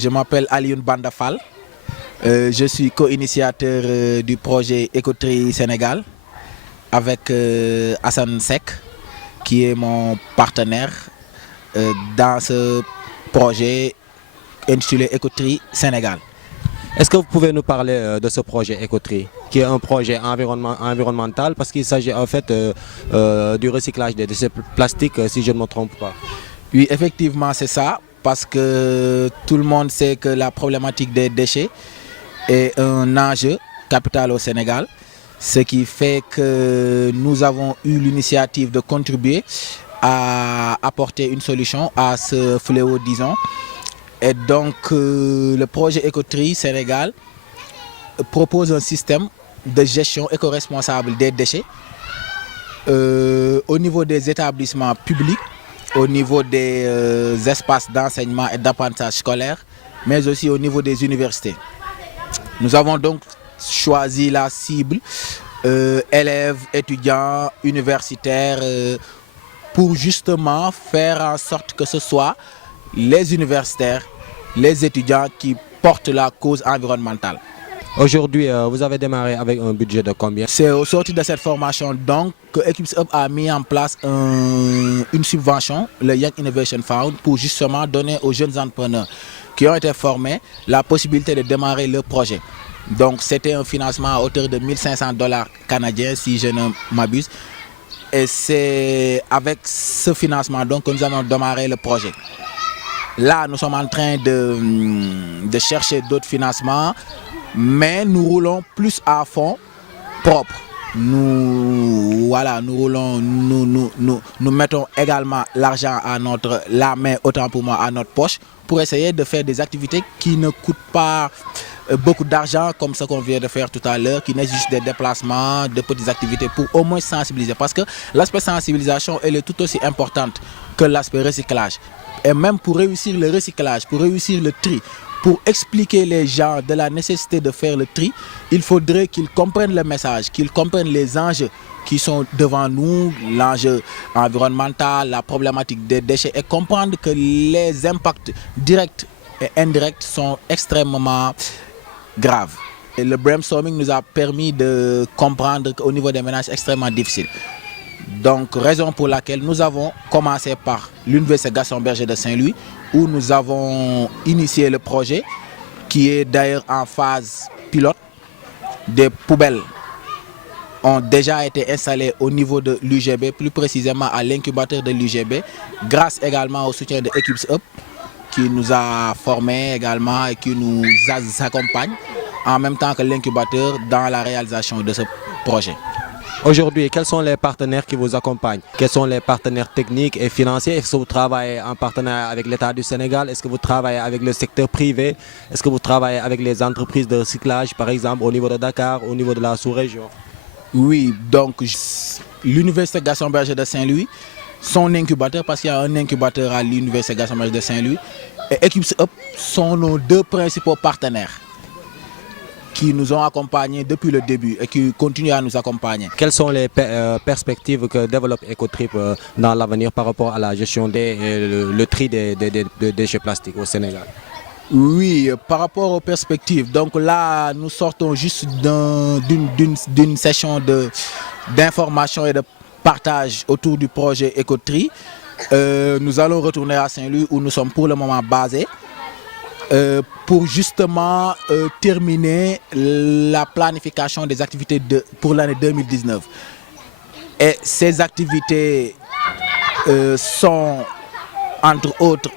je m'appelle Alioune Bandafal. Je suis co-initiateur du projet Écoterie Sénégal avec Hassan Sek, qui est mon partenaire dans ce projet intitulé Écoterie Sénégal. Est-ce que vous pouvez nous parler de ce projet Écoterie, qui est un projet environnemental parce qu'il s'agit en fait du recyclage des déchets plastiques, si je ne me trompe pas? Oui, effectivement, c'est ça, parce que tout le monde sait que la problématique des déchets est un enjeu capital au Sénégal, ce qui fait que nous avons eu l'initiative de contribuer à apporter une solution à ce fléau, disons. Et donc, le projet Écoterie Sénégal propose un système de gestion éco-responsable des déchets au niveau des établissements publics, au niveau des espaces d'enseignement et d'apprentissage scolaire, mais aussi au niveau des universités. Nous avons donc choisi la cible élèves, étudiants, universitaires, pour justement faire en sorte que ce soit les universitaires, les étudiants qui portent la cause environnementale. Aujourd'hui, vous avez démarré avec un budget de combien? C'est au sortir de cette formation donc que Equips Up a mis en place une subvention, le Young Innovation Fund, pour justement donner aux jeunes entrepreneurs qui ont été formés la possibilité de démarrer leur projet. Donc c'était un financement à hauteur de 1 500 $ canadiens, si je ne m'abuse. Et c'est avec ce financement donc que nous allons démarrer le projet. Là, nous sommes en train de chercher d'autres financements, mais nous roulons plus à fond propre. Nous mettons également l'argent à la main, autant pour moi, à notre poche, pour essayer de faire des activités qui ne coûtent pas beaucoup d'argent, comme ce qu'on vient de faire tout à l'heure, qui nécessitent juste des déplacements, de petites activités pour au moins sensibiliser. Parce que l'aspect sensibilisation, elle est tout aussi importante que l'aspect recyclage. Et même pour réussir le recyclage, pour réussir le tri, pour expliquer les gens de la nécessité de faire le tri, il faudrait qu'ils comprennent le message, qu'ils comprennent les enjeux qui sont devant nous, l'enjeu environnemental, la problématique des déchets, et comprendre que les impacts directs et indirects sont extrêmement graves. Et le brainstorming nous a permis de comprendre qu'au niveau des ménages, c'est extrêmement difficile. Donc, raison pour laquelle nous avons commencé par l'Université Gaston Berger de Saint-Louis, où nous avons initié le projet, qui est d'ailleurs en phase pilote. Des poubelles ont déjà été installées au niveau de l'UGB, plus précisément à l'incubateur de l'UGB, grâce également au soutien de Equips Up, qui nous a formés également et qui nous accompagne, en même temps que l'incubateur, dans la réalisation de ce projet. Aujourd'hui, quels sont les partenaires qui vous accompagnent? Quels sont les partenaires techniques et financiers? Est-ce que vous travaillez en partenariat avec l'État du Sénégal? Est-ce que vous travaillez avec le secteur privé? Est-ce que vous travaillez avec les entreprises de recyclage, par exemple, au niveau de Dakar, au niveau de la sous-région? Oui, donc l'Université Gaston Berger de Saint-Louis, son incubateur, parce qu'il y a un incubateur à l'Université Gaston Berger de Saint-Louis, et Equips Up sont nos deux principaux partenaires qui nous ont accompagnés depuis le début et qui continuent à nous accompagner. Quelles sont les perspectives que développe Ecotrip dans l'avenir par rapport à la gestion le tri des déchets plastiques au Sénégal? Oui, par rapport aux perspectives, donc là nous sortons juste d'une session d'information et de partage autour du projet Écoterie. Nous allons retourner à Saint-Louis où nous sommes pour le moment basés. Pour justement terminer la planification des activités pour l'année 2019. Et ces activités sont, entre autres,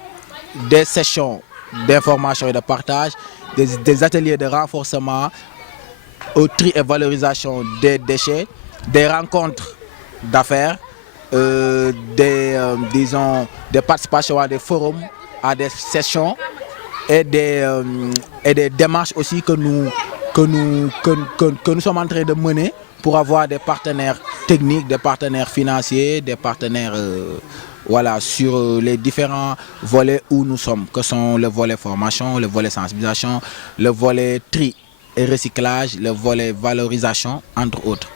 des sessions d'information et de partage, des ateliers de renforcement au tri et valorisation des déchets, des rencontres d'affaires, des participations à des forums, à des sessions, et des démarches aussi que nous sommes en train de mener pour avoir des partenaires techniques, des partenaires financiers, des partenaires sur les différents volets où nous sommes, que sont le volet formation, le volet sensibilisation, le volet tri et recyclage, le volet valorisation, entre autres.